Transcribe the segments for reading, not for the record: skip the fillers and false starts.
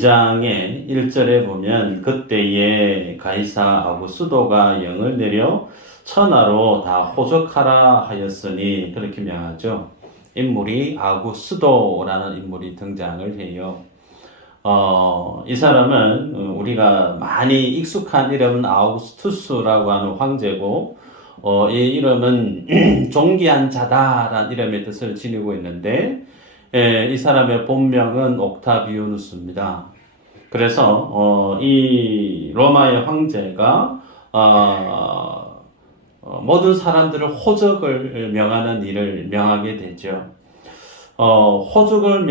2장의 1절에 보면 그때에 가이사 아구스도가 영을 내려 천하로 다 호적하라 하였으니 그렇게 명하죠. 인물이 아구스도라는 인물이 등장을 해요. 이 사람은 우리가 많이 익숙한 이름은 아우구스투스라고 하는 황제고, 이 이름은 존귀한 자다라는 이름의 뜻을 지니고 있는데, 이 사람의 본명은 옥타비우누스입니다. 그래서 이 로마의 황제가 모든 사람들을 호적을 명하는 일을 명하게 되죠. 호적을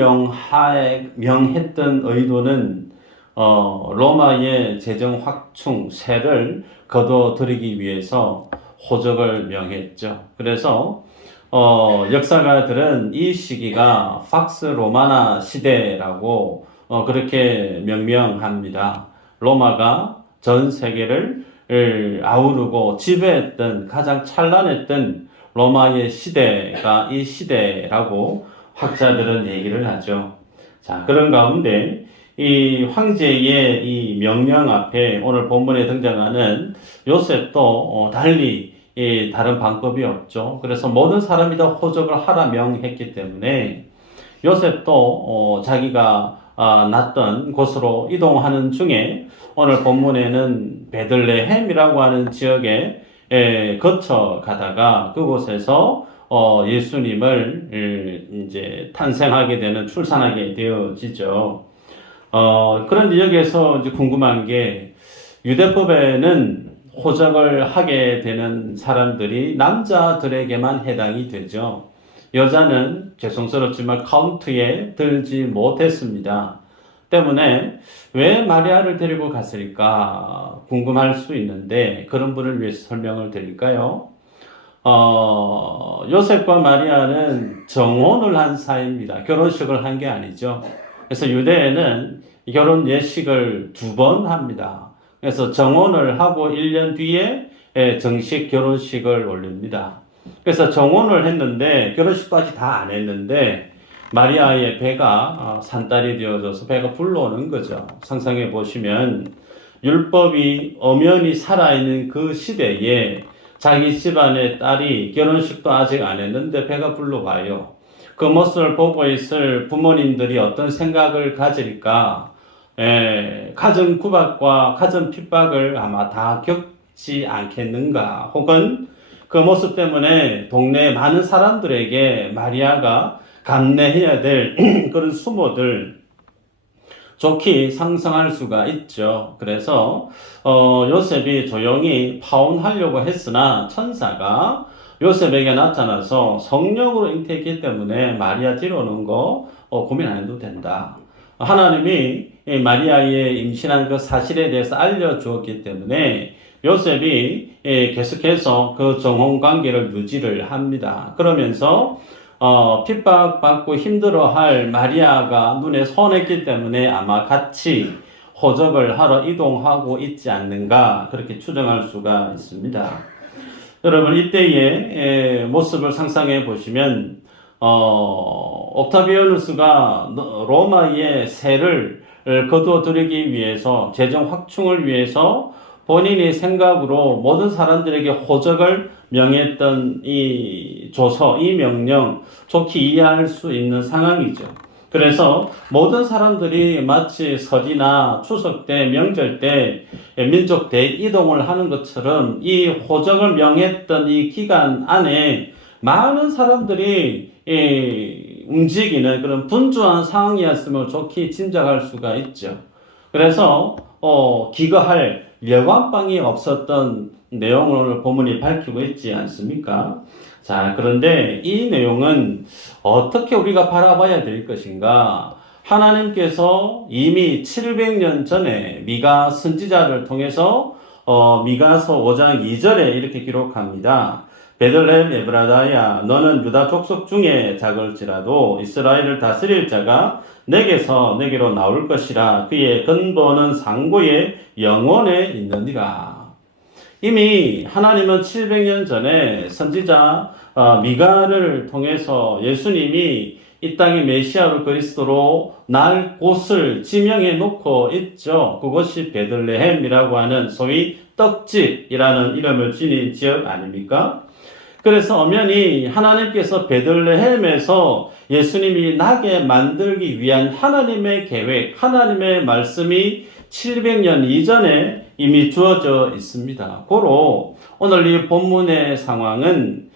명했던 의도는 로마의 재정 확충세를 거둬들이기 위해서 호적을 명했죠. 그래서 역사가들은 이 시기가 팍스 로마나 시대라고 그렇게 명명합니다. 로마가 전 세계를 아우르고 지배했던 가장 찬란했던 로마의 시대가 이 시대라고 학자들은 얘기를 하죠. 자, 그런 가운데 이 황제의 이 명령 앞에 오늘 본문에 등장하는 요셉도 달리 다른 방법이 없죠. 그래서 모든 사람이 다 호적을 하라 명했기 때문에 요셉도 자기가 났던 곳으로 이동하는 중에 오늘 본문에는 베들레헴이라고 하는 지역에 거쳐 가다가 그곳에서 예수님을 이제 탄생하게 되는 출산하게 되어지죠. 그런데 여기에서 이제 궁금한 게 유대법에는 호적을 하게 되는 사람들이 남자들에게만 해당이 되죠. 여자는 죄송스럽지만 카운트에 들지 못했습니다. 때문에 왜 마리아를 데리고 갔을까 궁금할 수 있는데 그런 분을 위해서 설명을 드릴까요? 요셉과 마리아는 정혼을 한 사이입니다. 결혼식을 한 게 아니죠. 그래서 유대에는 결혼 예식을 2번 합니다. 그래서 정혼을 하고 1년 뒤에 정식 결혼식을 올립니다. 그래서 정혼을 했는데 결혼식까지 다 안 했는데 마리아의 배가 산딸이 되어져서 배가 불러오는 거죠. 상상해 보시면 율법이 엄연히 살아있는 그 시대에 자기 집안의 딸이 결혼식도 아직 안 했는데 배가 불러와요. 그 모습을 보고 있을 부모님들이 어떤 생각을 가질까? 가정 구박과 가정 핍박을 아마 다 겪지 않겠는가? 혹은 그 모습 때문에 동네 많은 사람들에게 마리아가 감내해야 될 그런 수모들 좋게 상상할 수가 있죠. 그래서 요셉이 조용히 파혼하려고 했으나 천사가 요셉에게 나타나서 성령으로 잉태했기 때문에 마리아 뒤로는 거 고민 안 해도 된다. 하나님이 마리아의 임신한 그 사실에 대해서 알려주었기 때문에 요셉이 계속해서 그 정혼 관계를 유지를 합니다. 그러면서 핍박받고 힘들어할 마리아가 눈에 선했기 때문에 아마 같이 호적을 하러 이동하고 있지 않는가 그렇게 추정할 수가 있습니다. 여러분 이때의 모습을 상상해 보시면 옥타비아누스가 로마의 세를 거두어들이기 위해서 재정 확충을 위해서 본인의 생각으로 모든 사람들에게 호적을 명했던 이 조서, 이 명령 좋게 이해할 수 있는 상황이죠. 그래서 모든 사람들이 마치 설이나 추석 때, 명절 때 민족 대이동을 하는 것처럼 이 호적을 명했던 이 기간 안에 많은 사람들이 움직이는 그런 분주한 상황이었음을 좋게 짐작할 수가 있죠. 그래서 기거할 여관방이 없었던 내용을 오늘 본문이 밝히고 있지 않습니까? 자, 그런데 이 내용은 어떻게 우리가 바라봐야 될 것인가? 하나님께서 이미 700년 전에 미가 선지자를 통해서 미가서 5장 2절에 이렇게 기록합니다. 베들레헴 에브라다야 너는 유다 족속 중에 작을지라도 이스라엘을 다스릴 자가 내게로 나올 것이라. 그의 근본은 상고의 영원에 있느니라. 이미 하나님은 700년 전에 선지자 미가를 통해서 예수님이 이 땅의 메시아로 그리스도로 날 곳을 지명해 놓고 있죠. 그것이 베들레헴이라고 하는 소위 떡집이라는 이름을 지닌 지역 아닙니까? 그래서 엄연히 하나님께서 베들레헴에서 예수님이 나게 만들기 위한 하나님의 계획, 하나님의 말씀이 700년 이전에 이미 주어져 있습니다. 고로 오늘 이 본문의 상황은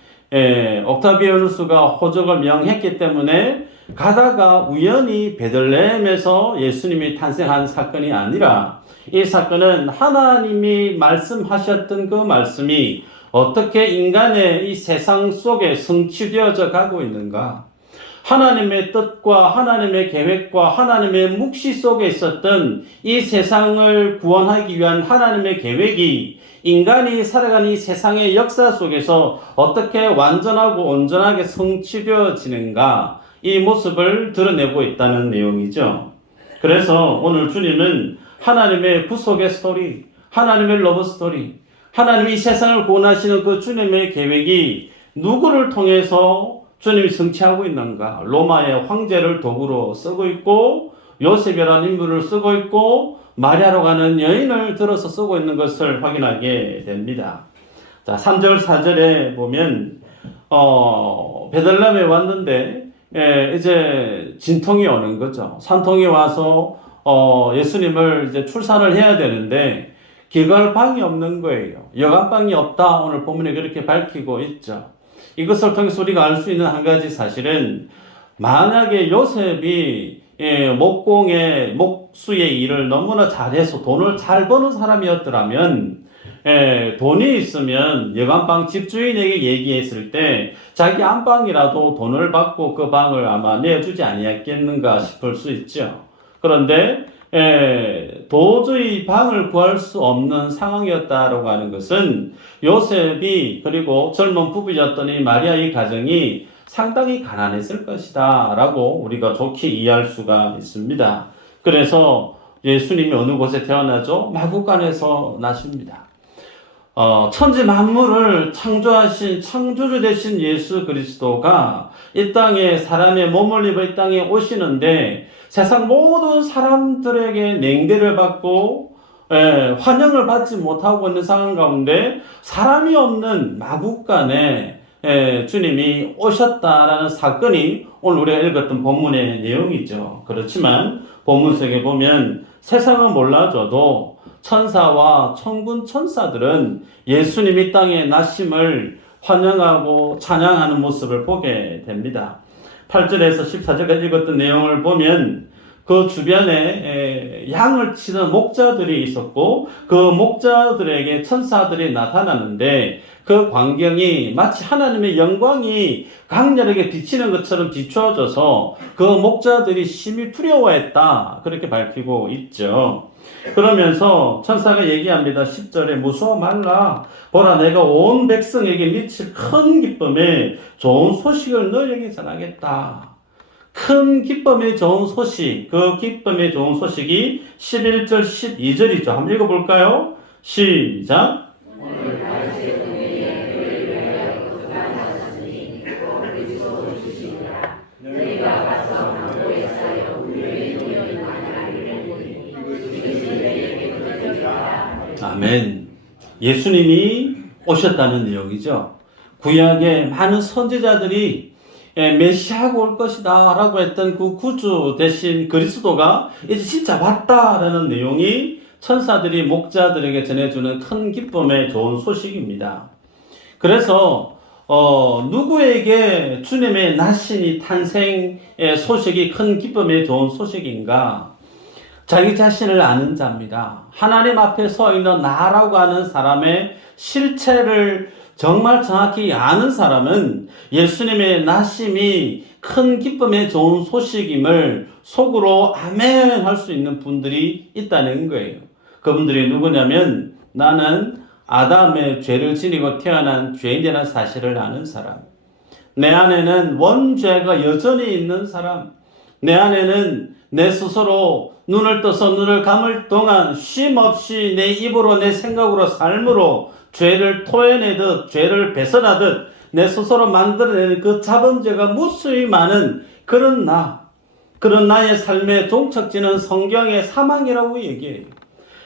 옥타비아누스가 호적을 명했기 때문에 가다가 우연히 베들레헴에서 예수님이 탄생한 사건이 아니라 이 사건은 하나님이 말씀하셨던 그 말씀이 어떻게 인간의 이 세상 속에 성취되어져 가고 있는가? 하나님의 뜻과 하나님의 계획과 하나님의 묵시 속에 있었던 이 세상을 구원하기 위한 하나님의 계획이 인간이 살아가는 이 세상의 역사 속에서 어떻게 완전하고 온전하게 성취되어지는가? 이 모습을 드러내고 있다는 내용이죠. 그래서 오늘 주님은 하나님의 구속의 스토리, 하나님의 러브 스토리, 하나님이 이 세상을 구원하시는 그 주님의 계획이 누구를 통해서 주님이 성취하고 있는가? 로마의 황제를 도구로 쓰고 있고 요셉이라는 인물을 쓰고 있고 마리아로 가는 여인을 들어서 쓰고 있는 것을 확인하게 됩니다. 자, 3절 4절에 보면 베들레헴에 왔는데 이제 진통이 오는 거죠. 산통이 와서 예수님을 이제 출산을 해야 되는데 기갈 방이 없는 거예요. 여간방이 없다. 오늘 본문에 그렇게 밝히고 있죠. 이것을 통해서 우리가 알 수 있는 한 가지 사실은 만약에 요셉이 목공의 목수의 일을 너무나 잘해서 돈을 잘 버는 사람이었더라면 돈이 있으면 여간방 집주인에게 얘기했을 때 자기 안방이라도 돈을 받고 그 방을 아마 내주지 아니했겠는가 싶을 수 있죠. 그런데 도저히 방을 구할 수 없는 상황이었다라고 하는 것은 요셉이 그리고 젊은 부부였더니 마리아의 가정이 상당히 가난했을 것이다 라고 우리가 좋게 이해할 수가 있습니다. 그래서 예수님이 어느 곳에 태어나죠? 마구간에서 나십니다. 천지 만물을 창조하신 창조주 되신 예수 그리스도가 이 땅에 사람의 몸을 입어 이 땅에 오시는데 세상 모든 사람들에게 냉대를 받고 환영을 받지 못하고 있는 상황 가운데 사람이 없는 마구간에 주님이 오셨다라는 사건이 오늘 우리가 읽었던 본문의 내용이죠. 그렇지만 본문 속에 보면 세상은 몰라줘도 천사와 천군 천사들은 예수님이 땅에 나심을 환영하고 찬양하는 모습을 보게 됩니다. 8절에서 14절까지 읽었던 내용을 보면 그 주변에 양을 치는 목자들이 있었고 그 목자들에게 천사들이 나타나는데 그 광경이 마치 하나님의 영광이 강렬하게 비치는 것처럼 비추어져서 그 목자들이 심히 두려워했다. 그렇게 밝히고 있죠. 그러면서 천사가 얘기합니다. 10절에 무서워 말라. 보라 내가 온 백성에게 미칠 큰 기쁨에 좋은 소식을 너희에게 전하겠다. 큰 기쁨의 좋은 소식, 그 기쁨의 좋은 소식이 11절 12절이죠. 한번 읽어볼까요? 시작. 아멘. 예수님이 오셨다는 내용이죠. 구약의 많은 선지자들이 메시아가 올 것이다 라고 했던 그 구주 대신 그리스도가 이제 진짜 왔다라는 내용이 천사들이 목자들에게 전해주는 큰 기쁨의 좋은 소식입니다. 그래서 누구에게 주님의 나신이 탄생의 소식이 큰 기쁨의 좋은 소식인가? 자기 자신을 아는 자입니다. 하나님 앞에 서 있는 나라고 하는 사람의 실체를 정말 정확히 아는 사람은 예수님의 나심이 큰 기쁨의 좋은 소식임을 속으로 아멘 할 수 있는 분들이 있다는 거예요. 그분들이 누구냐면 나는 아담의 죄를 지니고 태어난 죄인이라는 사실을 아는 사람, 내 안에는 원죄가 여전히 있는 사람, 내 안에는 내 스스로 눈을 떠서 눈을 감을 동안 쉼없이 내 입으로 내 생각으로 삶으로 죄를 토해내듯 죄를 배설하듯 내 스스로 만들어내는 그 자범죄가 무수히 많은 그런 나의 삶의 종착지는 성경의 사망이라고 얘기해요.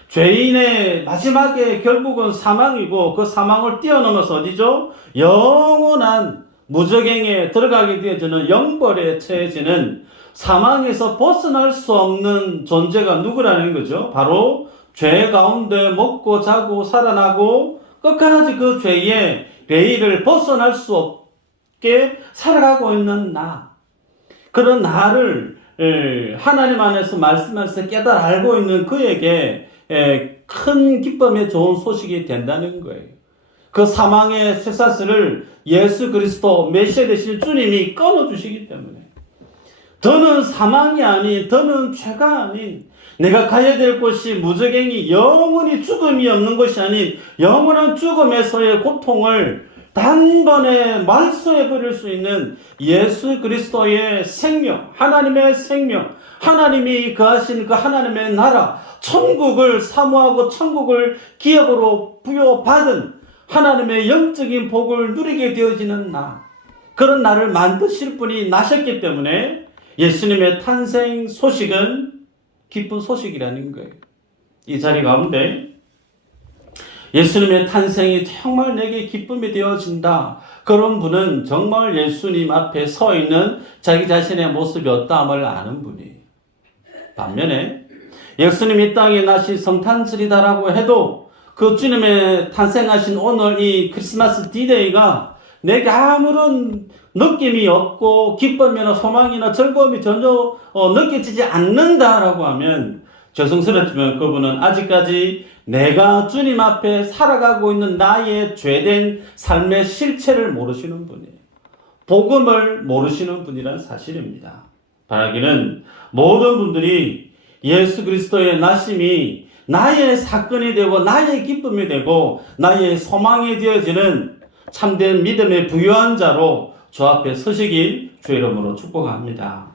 죄인의 마지막에 결국은 사망이고 그 사망을 뛰어넘어서 어디죠? 영원한 무저갱에 들어가게 되어지는 영벌에 처해지는 사망에서 벗어날 수 없는 존재가 누구라는 거죠? 바로 죄 가운데 먹고 자고 살아나고 끝까지 그 죄의 레일을 벗어날 수 없게 살아가고 있는 나. 그런 나를 하나님 안에서 말씀하면서 깨달아 알고 있는 그에게 큰 기쁨의 좋은 소식이 된다는 거예요. 그 사망의 쇠사슬을 예수 그리스도 메시아 되신 주님이 끊어주시기 때문에 더는 사망이 아닌, 더는 죄가 아닌, 내가 가야 될 곳이 무저갱이 영원히 죽음이 없는 것이 아닌 영원한 죽음에서의 고통을 단번에 말소해버릴 수 있는 예수 그리스도의 생명, 하나님의 생명, 하나님이 거하신 그 하나님의 나라, 천국을 사모하고 천국을 기업으로 부여받은 하나님의 영적인 복을 누리게 되어지는 나. 그런 나를 만드실 분이 나셨기 때문에 예수님의 탄생 소식은 기쁜 소식이라는 거예요. 이 자리 가운데 예수님의 탄생이 정말 내게 기쁨이 되어진다. 그런 분은 정말 예수님 앞에 서 있는 자기 자신의 모습이 어떠함을 아는 분이에요. 반면에 예수님이 이 땅에 나시 성탄절이다라고 해도 그 주님의 탄생하신 오늘 이 크리스마스 디데이가 내게 아무런 느낌이 없고 기쁨이나 소망이나 즐거움이 전혀 느껴지지 않는다라고 하면 죄송스럽지만 그분은 아직까지 내가 주님 앞에 살아가고 있는 나의 죄된 삶의 실체를 모르시는 분이에요. 복음을 모르시는 분이란 사실입니다. 바라기는 모든 분들이 예수 그리스도의 나심이 나의 사건이 되고 나의 기쁨이 되고 나의 소망이 되어지는 참된 믿음의 부유한 자로 주 앞에 서시길 주의 이름으로 축복합니다.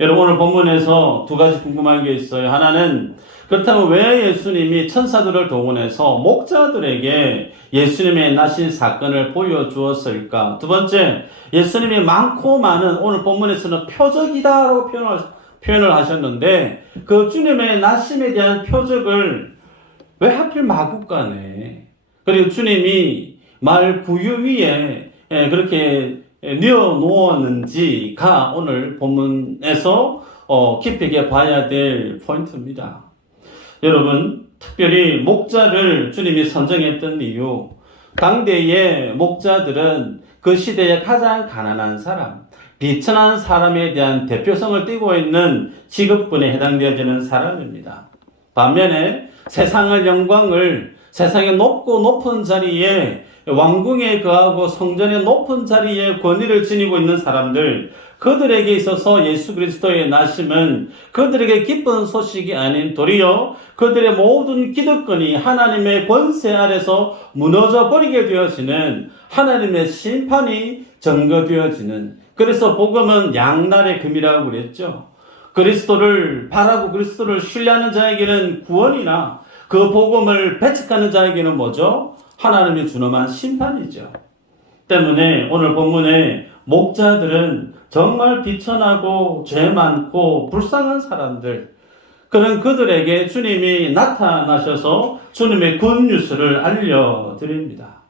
여러분 오늘 본문에서 두 가지 궁금한 게 있어요. 하나는 그렇다면 왜 예수님이 천사들을 동원해서 목자들에게 예수님의 나신 사건을 보여주었을까? 두 번째, 예수님이 많고 많은 오늘 본문에서는 표적이다라고 표현을 하셨는데 그 주님의 나심에 대한 표적을 왜 하필 마구간에 그리고 주님이 말 구유 위에 그렇게 뉘어 놓았는지가 오늘 본문에서 깊이 있게 봐야 될 포인트입니다. 여러분, 특별히 목자를 주님이 선정했던 이유, 당대의 목자들은 그 시대의 가장 가난한 사람, 비천한 사람에 대한 대표성을 띠고 있는 직업군에 해당되어지는 사람입니다. 반면에 세상의 영광을 세상의 높고 높은 자리에 왕궁에 거하고 성전의 높은 자리에 권위를 지니고 있는 사람들, 그들에게 있어서 예수 그리스도의 나심은 그들에게 기쁜 소식이 아닌 도리어 그들의 모든 기득권이 하나님의 권세 아래서 무너져 버리게 되어지는 하나님의 심판이 전거되어지는, 그래서 복음은 양날의 금이라고 그랬죠. 그리스도를 바라고 그리스도를 신뢰하는 자에게는 구원이나 그 복음을 배척하는 자에게는 뭐죠? 하나님이 준엄한 심판이죠. 때문에 오늘 본문에 목자들은 정말 비천하고 죄 많고 불쌍한 사람들, 그런 그들에게 주님이 나타나셔서 주님의 굿뉴스를 알려드립니다.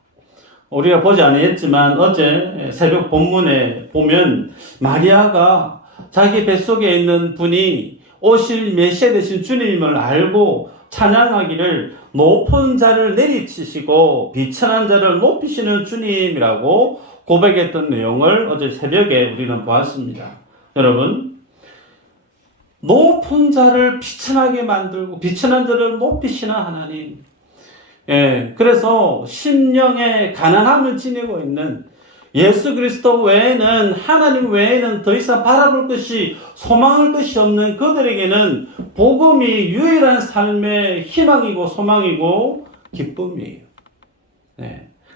우리가 보지 않았지만 어제 새벽 본문에 보면 마리아가 자기 뱃속에 있는 분이 오실 메시아 되신 주님임을 알고 찬양하기를 높은 자를 내리치시고 비천한 자를 높이시는 주님이라고 고백했던 내용을 어제 새벽에 우리는 보았습니다. 여러분, 높은 자를 비천하게 만들고 비천한 자를 높이시는 하나님, 그래서 심령의 가난함을 지니고 있는 예수 그리스도 외에는, 하나님 외에는 더 이상 바라볼 것이, 소망할 것이 없는 그들에게는 복음이 유일한 삶의 희망이고 소망이고 기쁨이에요.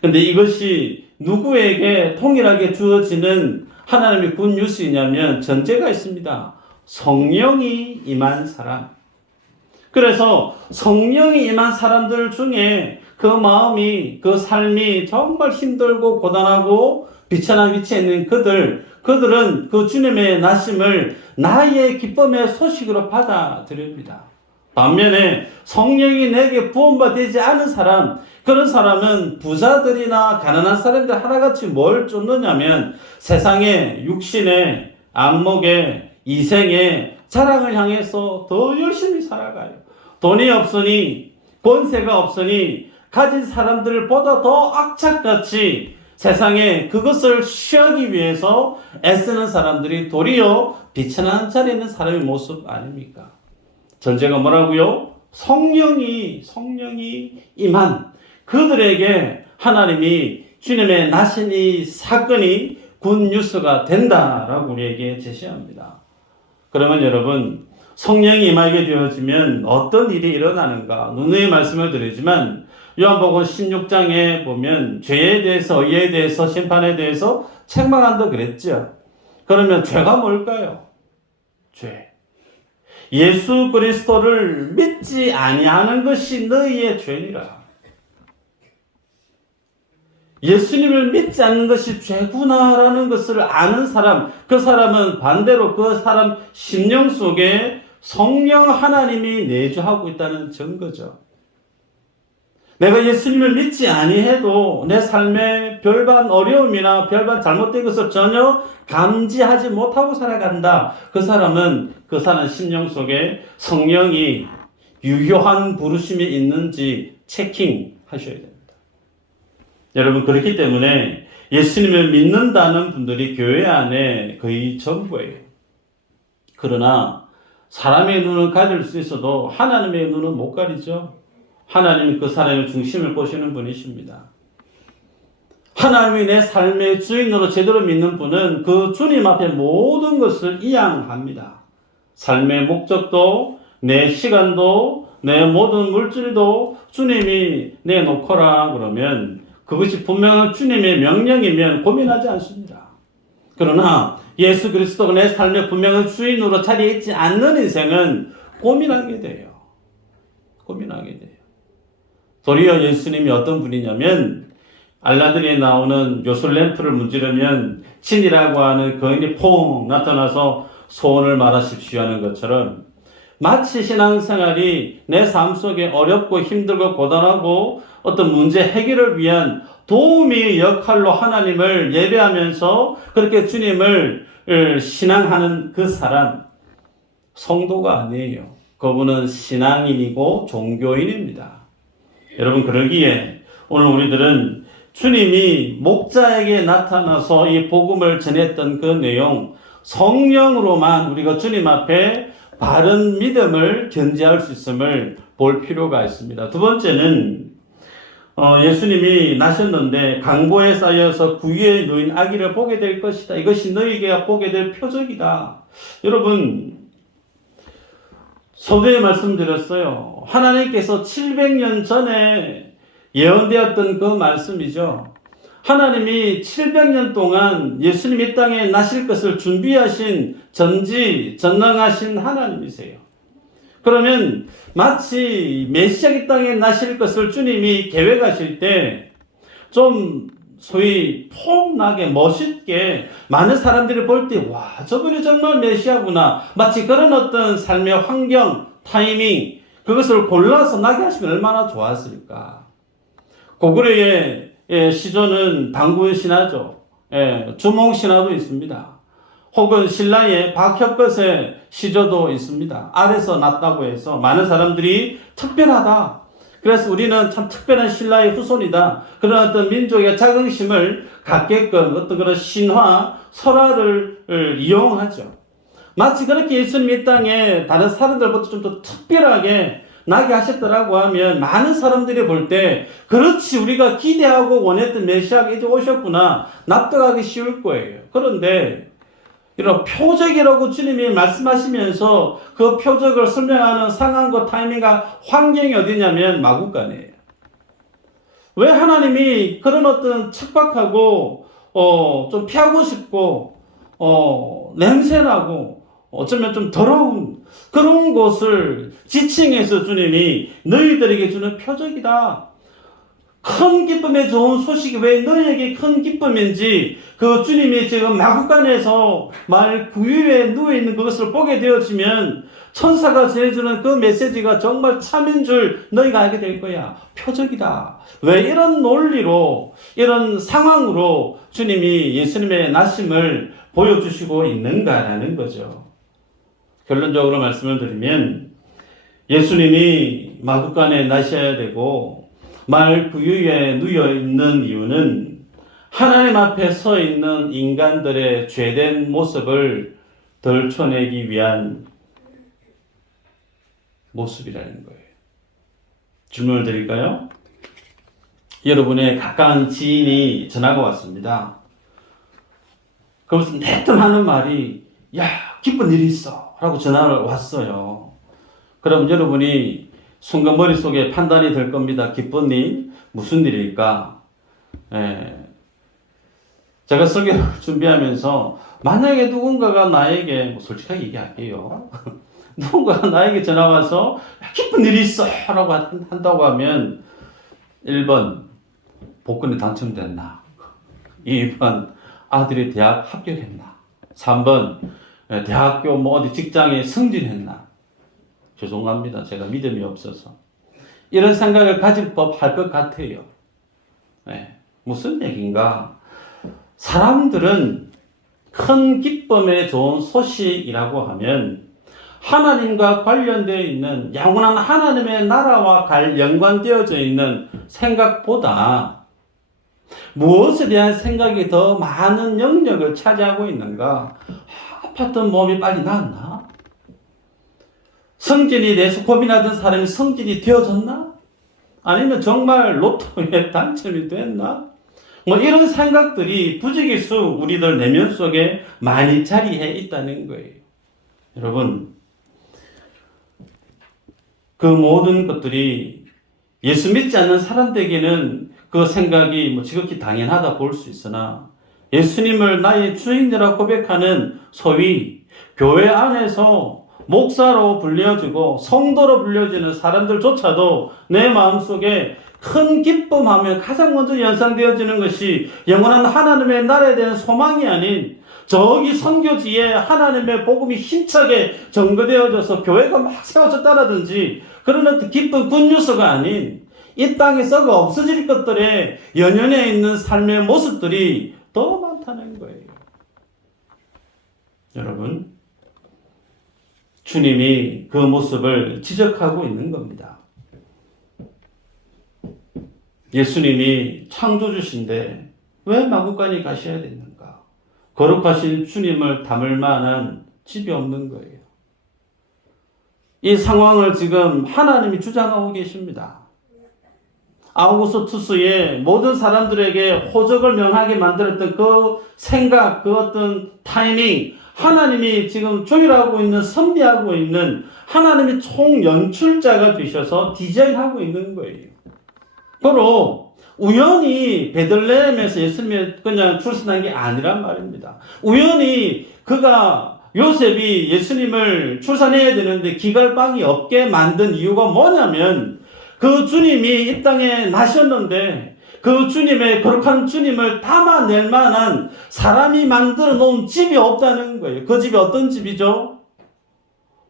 근데 이것이 누구에게 동일하게 주어지는 하나님의 굿뉴스이냐면 전제가 있습니다. 성령이 임한 사람. 그래서 성령이 임한 사람들 중에 그 마음이, 그 삶이 정말 힘들고 고단하고 비천한 위치에 있는 그들은 그 주님의 나심을 나의 기쁨의 소식으로 받아들입니다. 반면에 성령이 내게 부음받지 않은 사람, 그런 사람은 부자들이나 가난한 사람들 하나같이 뭘 쫓느냐면 세상의 육신의 안목의 이생의 자랑을 향해서 더 열심히 살아가요. 돈이 없으니 권세가 없으니 가진 사람들보다 더 악착같이 세상에 그것을 취하기 위해서 애쓰는 사람들이 도리어 비천한 자리에 있는 사람의 모습 아닙니까? 전제가 뭐라고요? 성령이 임한 그들에게 하나님이 주님의 나신 이 사건이 굿뉴스가 된다라고 우리에게 제시합니다. 그러면 여러분, 성령이 임하게 되어지면 어떤 일이 일어나는가? 누누이 말씀을 드리지만 요한복음 16장에 보면 죄에 대해서, 의에 대해서, 심판에 대해서 책망한다 그랬죠. 그러면 죄가 뭘까요? 죄. 예수 그리스도를 믿지 아니하는 것이 너희의 죄니라. 예수님을 믿지 않는 것이 죄구나라는 것을 아는 사람, 그 사람은 반대로 그 사람 심령 속에 성령 하나님이 내주하고 있다는 증거죠. 내가 예수님을 믿지 아니해도 내 삶에 별반 어려움이나 별반 잘못된 것을 전혀 감지하지 못하고 살아간다. 그 사람 심령 속에 성령이 유효한 부르심이 있는지 체킹하셔야 됩니다. 여러분, 그렇기 때문에 예수님을 믿는다는 분들이 교회 안에 거의 전부예요. 그러나 사람의 눈은 가릴 수 있어도 하나님의 눈은 못 가리죠. 하나님은 그 사람의 중심을 보시는 분이십니다. 하나님이 내 삶의 주인으로 제대로 믿는 분은 그 주님 앞에 모든 것을 이양합니다. 삶의 목적도, 내 시간도, 내 모든 물질도 주님이 내놓거라 그러면 그것이 분명한 주님의 명령이면 고민하지 않습니다. 그러나 예수 그리스도가 내 삶의 분명한 주인으로 자리에 있지 않는 인생은 고민하게 돼요. 도리어 예수님이 어떤 분이냐면 알라들이 나오는 요술램프를 문지르면 진이라고 하는 거인이 퐁 나타나서 소원을 말하십시오 하는 것처럼 마치 신앙생활이 내 삶 속에 어렵고 힘들고 고단하고 어떤 문제 해결을 위한 도우미 역할로 하나님을 예배하면서 그렇게 주님을 신앙하는 그 사람, 성도가 아니에요. 그분은 신앙인이고 종교인입니다. 여러분, 그러기에 오늘 우리들은 주님이 목자에게 나타나서 이 복음을 전했던 그 내용, 성령으로만 우리가 주님 앞에 바른 믿음을 견지할 수 있음을 볼 필요가 있습니다. 두 번째는 예수님이 나셨는데 강보에 쌓여서 구유에 누인 아기를 보게 될 것이다. 이것이 너희에게 보게 될 표적이다. 여러분, 서두에 말씀드렸어요. 하나님께서 700년 전에 예언되었던 그 말씀이죠. 하나님이 700년 동안 예수님 이 땅에 나실 것을 준비하신 전지전능하신 하나님이세요. 그러면 마치 메시아 이 땅에 나실 것을 주님이 계획하실 때 좀 소위 폼나게 멋있게 많은 사람들이 볼 때 와, 저분이 정말 메시아구나. 마치 그런 어떤 삶의 환경, 타이밍 그것을 골라서 나게 하시면 얼마나 좋았을까. 고구려의 시조는 방구신화죠. 주몽신화도 있습니다. 혹은 신라의 박혁것의 시조도 있습니다. 아래서 났다고 해서 많은 사람들이 특별하다. 그래서 우리는 참 특별한 신라의 후손이다. 그런 어떤 민족의 자긍심을 갖게끔 어떤 그런 신화, 설화를 이용하죠. 마치 그렇게 예수님 이 땅에 다른 사람들보다 좀 더 특별하게 나게 하셨더라고 하면 많은 사람들이 볼 때 그렇지 우리가 기대하고 원했던 메시아가 이제 오셨구나 납득하기 쉬울 거예요. 그런데 이런 표적이라고 주님이 말씀하시면서 그 표적을 설명하는 상황과 타이밍과 환경이 어디냐면 마구간이에요. 왜 하나님이 그런 어떤 척박하고 좀 피하고 싶고 냄새나고 어쩌면 좀 더러운 그런 곳을 지칭해서 주님이 너희들에게 주는 표적이다. 큰 기쁨의 좋은 소식이 왜 너희에게 큰 기쁨인지 그 주님이 지금 마구간에서 말 구유에 누워있는 그것을 보게 되어지면 천사가 전해주는 그 메시지가 정말 참인 줄 너희가 알게 될 거야. 표적이다. 왜 이런 논리로 이런 상황으로 주님이 예수님의 나심을 보여주시고 있는가라는 거죠. 결론적으로 말씀을 드리면 예수님이 마구간에 나셔야 되고 말 구유에 누워 있는 이유는 하나님 앞에 서 있는 인간들의 죄된 모습을 덜쳐내기 위한 모습이라는 거예요. 질문을 드릴까요? 여러분의 가까운 지인이 전화가 왔습니다. 그러면서 내뜸 하는 말이 야 기쁜 일이 있어 라고 전화가 왔어요. 그럼 여러분이 순간 머릿속에 판단이 될 겁니다. 기쁜 일? 무슨 일일까? 제가 설교를 준비하면서 만약에 누군가가 나에게 솔직하게 얘기할게요. 누군가가 나에게 전화와서 기쁜 일이 있어 라고 한다고 하면 1번 복권에 당첨됐나? 2번 아들이 대학 합격했나? 3번 대학교 어디 직장에 승진했나? 죄송합니다. 제가 믿음이 없어서. 이런 생각을 가질 법할 것 같아요. 무슨 얘기인가? 사람들은 큰 기쁨에 좋은 소식이라고 하면 하나님과 관련되어 있는 영원한 하나님의 나라와 연관되어져 있는 생각보다 무엇에 대한 생각이 더 많은 영역을 차지하고 있는가? 아팠던 몸이 빨리 나았나? 성진이 내서 고민하던 사람이 성진이 되어졌나? 아니면 정말 로또에 당첨이 됐나? 이런 생각들이 부지기수 우리들 내면 속에 많이 자리해 있다는 거예요. 여러분, 그 모든 것들이 예수 믿지 않는 사람들에게는 그 생각이 지극히 당연하다 볼 수 있으나 예수님을 나의 주인이라 고백하는 소위 교회 안에서 목사로 불려지고 성도로 불려지는 사람들조차도 내 마음속에 큰 기쁨하면 가장 먼저 연상되어지는 것이 영원한 하나님의 나라에 대한 소망이 아닌 저기 선교지에 하나님의 복음이 힘차게 전거되어져서 교회가 막 세워졌다라든지 그런 어떤 기쁜 굿뉴스가 아닌 이 땅에 썩어 없어질 것들에 연연해 있는 삶의 모습들이 더 많다는 거예요. 여러분, 주님이 그 모습을 지적하고 있는 겁니다. 예수님이 창조주신데 왜 마구간에 가셔야 되는가? 거룩하신 주님을 담을 만한 집이 없는 거예요. 이 상황을 지금 하나님이 주장하고 계십니다. 아우구스투스의 모든 사람들에게 호적을 명하게 만들었던 그 생각, 그 어떤 타이밍, 하나님이 지금 조율하고 있는, 섭리하고 있는 하나님이 총연출자가 되셔서 디자인하고 있는 거예요. 바로 우연히 베들레헴에서 예수님이 그냥 출생한 게 아니란 말입니다. 우연히 요셉이 예수님을 출산해야 되는데 기갈방이 없게 만든 이유가 뭐냐면 그 주님이 이 땅에 나셨는데 그 주님의 거룩한 주님을 담아낼 만한 사람이 만들어 놓은 집이 없다는 거예요. 그 집이 어떤 집이죠?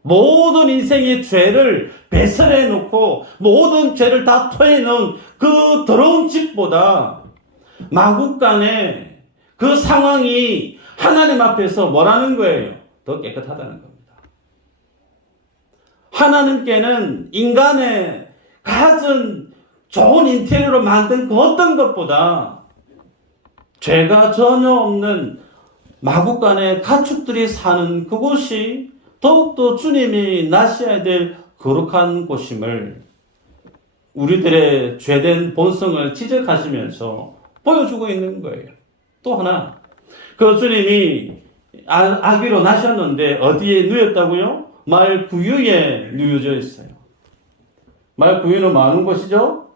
모든 인생의 죄를 배설해 놓고 모든 죄를 다 토해 놓은 그 더러운 집보다 마구간에 그 상황이 하나님 앞에서 뭐라는 거예요? 더 깨끗하다는 겁니다. 하나님께는 인간의 가진 좋은 인테리어로 만든 그 어떤 것보다 죄가 전혀 없는 마구간에 가축들이 사는 그곳이 더욱더 주님이 나셔야 될 거룩한 곳임을 우리들의 죄된 본성을 지적하시면서 보여주고 있는 거예요. 또 하나, 그 주님이 아기로 나셨는데 어디에 누웠다고요? 말 구유에 누워져 있어요. 말 구유는 많은 곳이죠?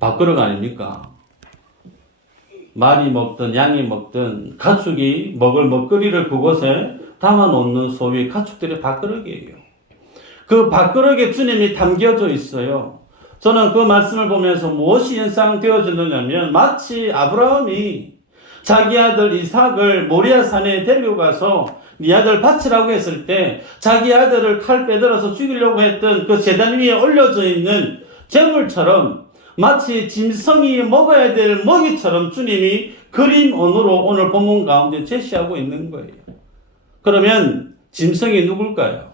밥그릇 아닙니까? 말이 먹든 양이 먹든 가축이 먹을 먹거리를 그곳에 담아놓는 소위 가축들의 밥그릇이에요. 그 밥그릇에 주님이 담겨져 있어요. 저는 그 말씀을 보면서 무엇이 연상되어지느냐면 마치 아브라함이 자기 아들 이삭을 모리아 산에 데려가서 네 아들 바치라고 했을 때 자기 아들을 칼 빼들어서 죽이려고 했던 그 제단 위에 올려져 있는 제물처럼 마치 짐승이 먹어야 될 먹이처럼 주님이 그림 언어로 오늘 본문 가운데 제시하고 있는 거예요. 그러면 짐승이 누굴까요?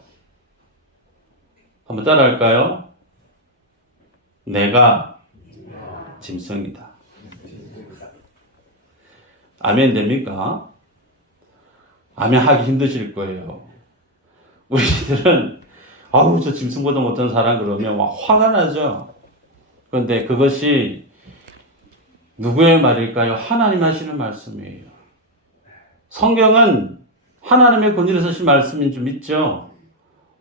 한번 따라할까요? 내가 짐승이다. 아멘 됩니까? 아멘 하기 힘드실 거예요. 우리들은 아우 저 짐승보다 못한 사람 그러면 막 화가 나죠. 그런데 그것이 누구의 말일까요? 하나님 하시는 말씀이에요. 성경은 하나님의 권위로 쓰신 말씀인 줄 믿죠.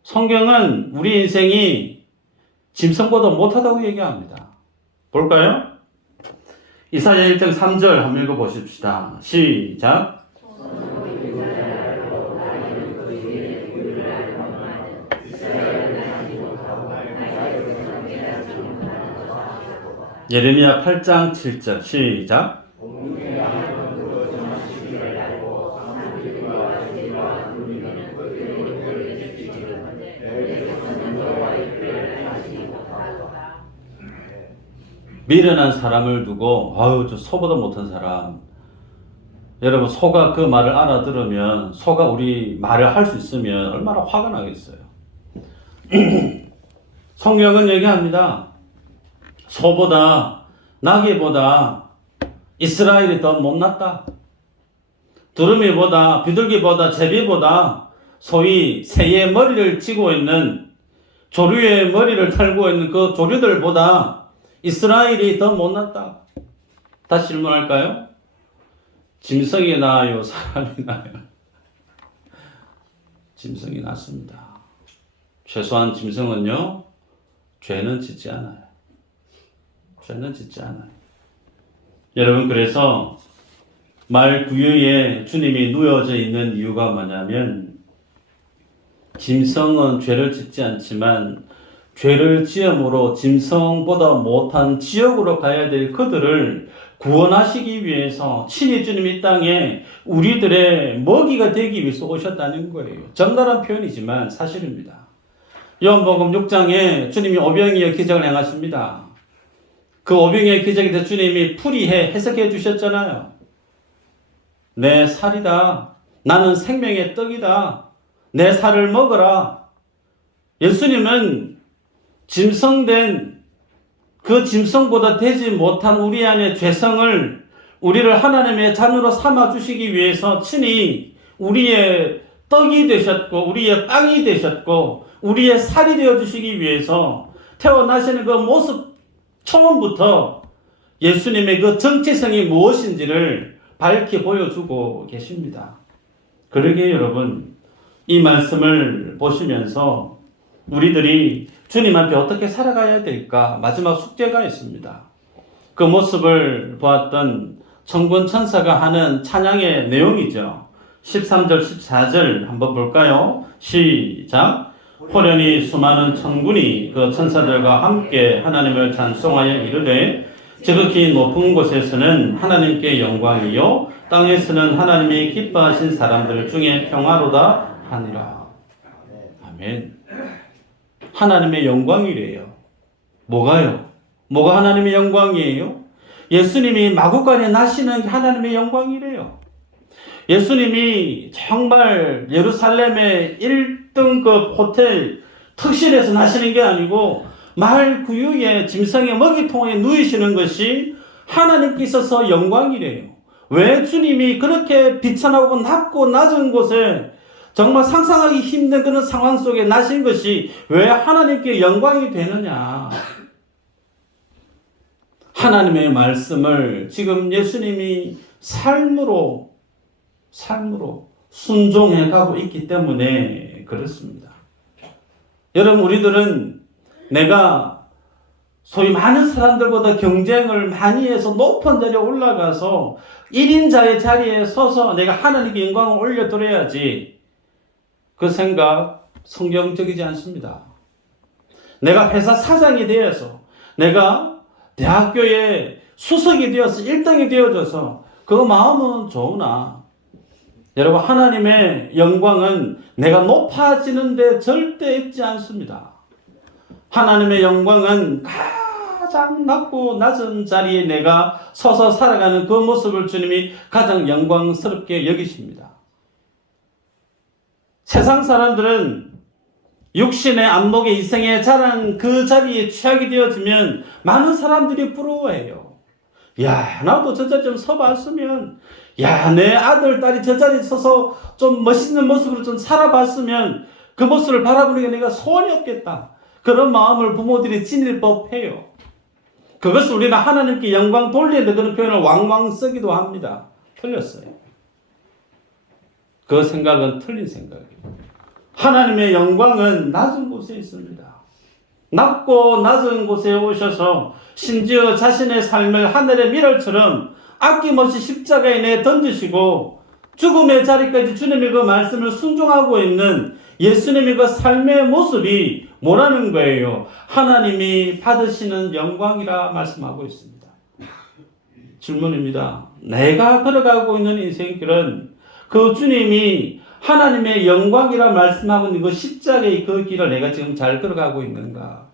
성경은 우리 인생이 짐승보다 못하다고 얘기합니다. 볼까요? 이사야 1장 3절 한번 읽어보십시다. 시작. 예레미야 8장 7절 시작. 미련한 사람을 두고 아유 저 소보다 못한 사람. 여러분 소가 그 말을 알아들으면 소가 우리 말을 할 수 있으면 얼마나 화가 나겠어요. 성경은 얘기합니다. 소보다 나귀보다 이스라엘이 더 못났다. 두루미보다 비둘기보다 제비보다 소위 새의 머리를 쥐고 있는 조류의 머리를 달고 있는 그 조류들보다 이스라엘이 더 못났다. 다시 질문할까요? 짐승이 나아요? 사람이 나아요? 짐승이 낫습니다. 최소한 짐승은요, 죄는 짓지 않아요. 죄는 짓지 않아요. 여러분, 그래서 말 구유에 주님이 누워져 있는 이유가 뭐냐면, 짐승은 죄를 짓지 않지만, 죄를 지음으로 짐승보다 못한 지옥으로 가야 될 그들을 구원하시기 위해서 친히 주님이 이 땅에 우리들의 먹이가 되기 위해서 오셨다는 거예요. 적나라한 표현이지만 사실입니다. 요한복음 6장에 주님이 오병이어 기적을 행하십니다. 그 오병이어 기적에 대해서 주님이 풀이해 해석해 주셨잖아요. 내 살이다. 나는 생명의 떡이다. 내 살을 먹어라. 예수님은 짐승된 그 짐승보다 되지 못한 우리 안의 죄성을 우리를 하나님의 자녀로 삼아 주시기 위해서 친히 우리의 떡이 되셨고 우리의 빵이 되셨고 우리의 살이 되어 주시기 위해서 태어나시는 그 모습 처음부터 예수님의 그 정체성이 무엇인지를 밝히 보여주고 계십니다. 그러기에 여러분 이 말씀을 보시면서 우리들이 주님 앞에 어떻게 살아가야 될까? 마지막 숙제가 있습니다. 그 모습을 보았던 천군 천사가 하는 찬양의 내용이죠. 13절, 14절 한번 볼까요? 시작. 호련히 수많은 천군이 그 천사들과 함께 하나님을 찬송하여 이르되 지극히 높은 곳에서는 하나님께 영광이요 땅에서는 하나님이 기뻐하신 사람들 중에 평화로다 하니라. 아멘. 하나님의 영광이래요. 뭐가요? 뭐가 하나님의 영광이에요? 예수님이 마구간에 나시는 게 하나님의 영광이래요. 예수님이 정말 예루살렘의 1등급 호텔 특실에서 나시는 게 아니고 말 구유에 짐승의 먹이통에 누이시는 것이 하나님께 있어서 영광이래요. 왜 주님이 그렇게 비천하고 낮고 낮은 곳에 정말 상상하기 힘든 그런 상황 속에 나신 것이 왜 하나님께 영광이 되느냐? 하나님의 말씀을 지금 예수님이 삶으로 순종해 가고 있기 때문에 그렇습니다. 여러분, 우리들은 내가 소위 많은 사람들보다 경쟁을 많이 해서 높은 자리에 올라가서 1인자의 자리에 서서 내가 하나님께 영광을 올려드려야지. 그 생각 성경적이지 않습니다. 내가 회사 사장이 되어서 내가 대학교에 수석이 되어서 1등이 되어져서 그 마음은 좋으나 여러분, 하나님의 영광은 내가 높아지는데 절대 있지 않습니다. 하나님의 영광은 가장 낮고 낮은 자리에 내가 서서 살아가는 그 모습을 주님이 가장 영광스럽게 여기십니다. 세상 사람들은 육신의 안목의 이생의 자랑 그 자리에 취하게 되어지면 많은 사람들이 부러워해요. 야, 나도 저 자리 좀 서봤으면, 야, 내 아들, 딸이 저 자리에 서서 좀 멋있는 모습으로 좀 살아봤으면 그 모습을 바라보니까 내가 소원이 없겠다. 그런 마음을 부모들이 지닐 법해요. 그것을 우리는 하나님께 영광 돌리는 그런 표현을 왕왕 쓰기도 합니다. 틀렸어요. 그 생각은 틀린 생각이에요. 하나님의 영광은 낮은 곳에 있습니다. 낮고 낮은 곳에 오셔서 심지어 자신의 삶을 하늘의 미랄처럼 아낌없이 십자가에 내 던지시고 죽음의 자리까지 주님의 그 말씀을 순종하고 있는 예수님의 그 삶의 모습이 뭐라는 거예요? 하나님이 받으시는 영광이라 말씀하고 있습니다. 질문입니다. 내가 걸어가고 있는 인생길은 그 주님이 하나님의 영광이라 말씀하고 있는 그 십자가의 그 길을 내가 지금 잘 걸어가고 있는가?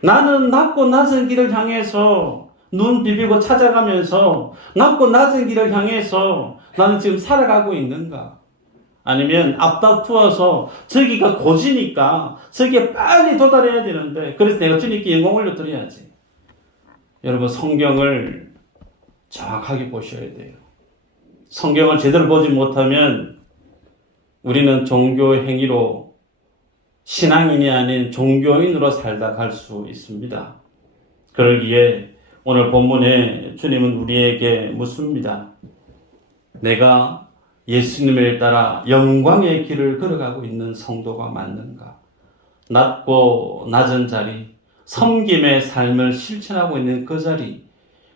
나는 낮고 낮은 길을 향해서 눈 비비고 찾아가면서 낮고 낮은 길을 향해서 나는 지금 살아가고 있는가? 아니면 앞다투어서 저기가 고지니까 저기에 빨리 도달해야 되는데 그래서 내가 주님께 영광 올려드려야지. 여러분, 성경을 정확하게 보셔야 돼요. 성경을 제대로 보지 못하면 우리는 종교 행위로 신앙인이 아닌 종교인으로 살다 갈 수 있습니다. 그러기에 오늘 본문에 주님은 우리에게 묻습니다. 내가 예수님을 따라 영광의 길을 걸어가고 있는 성도가 맞는가? 낮고 낮은 자리, 섬김의 삶을 실천하고 있는 그 자리,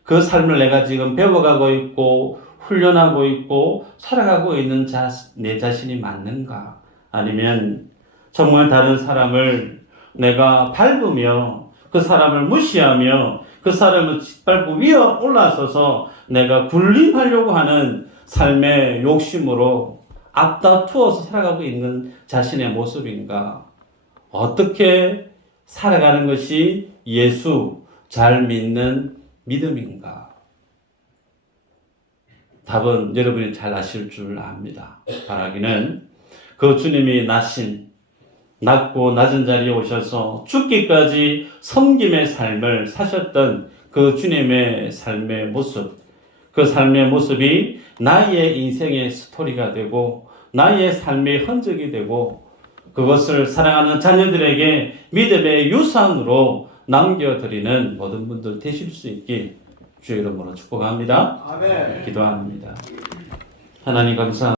그 삶을 내가 지금 배워가고 있고 훈련하고 있고 살아가고 있는 내 자신이 맞는가? 아니면 정말 다른 사람을 내가 밟으며 그 사람을 무시하며 그 사람을 짓밟고 위에 올라서서 내가 군림하려고 하는 삶의 욕심으로 앞다투어서 살아가고 있는 자신의 모습인가? 어떻게 살아가는 것이 예수 잘 믿는 믿음인가? 답은 여러분이 잘 아실 줄 압니다. 바라기는 그 주님이 낮고 낮은 자리에 오셔서 죽기까지 섬김의 삶을 사셨던 그 주님의 삶의 모습, 그 삶의 모습이 나의 인생의 스토리가 되고 나의 삶의 흔적이 되고 그것을 사랑하는 자녀들에게 믿음의 유산으로 남겨드리는 모든 분들 되실 수 있길 주의 이름으로 축복합니다. 아멘. 기도합니다. 하나님 감사합니다.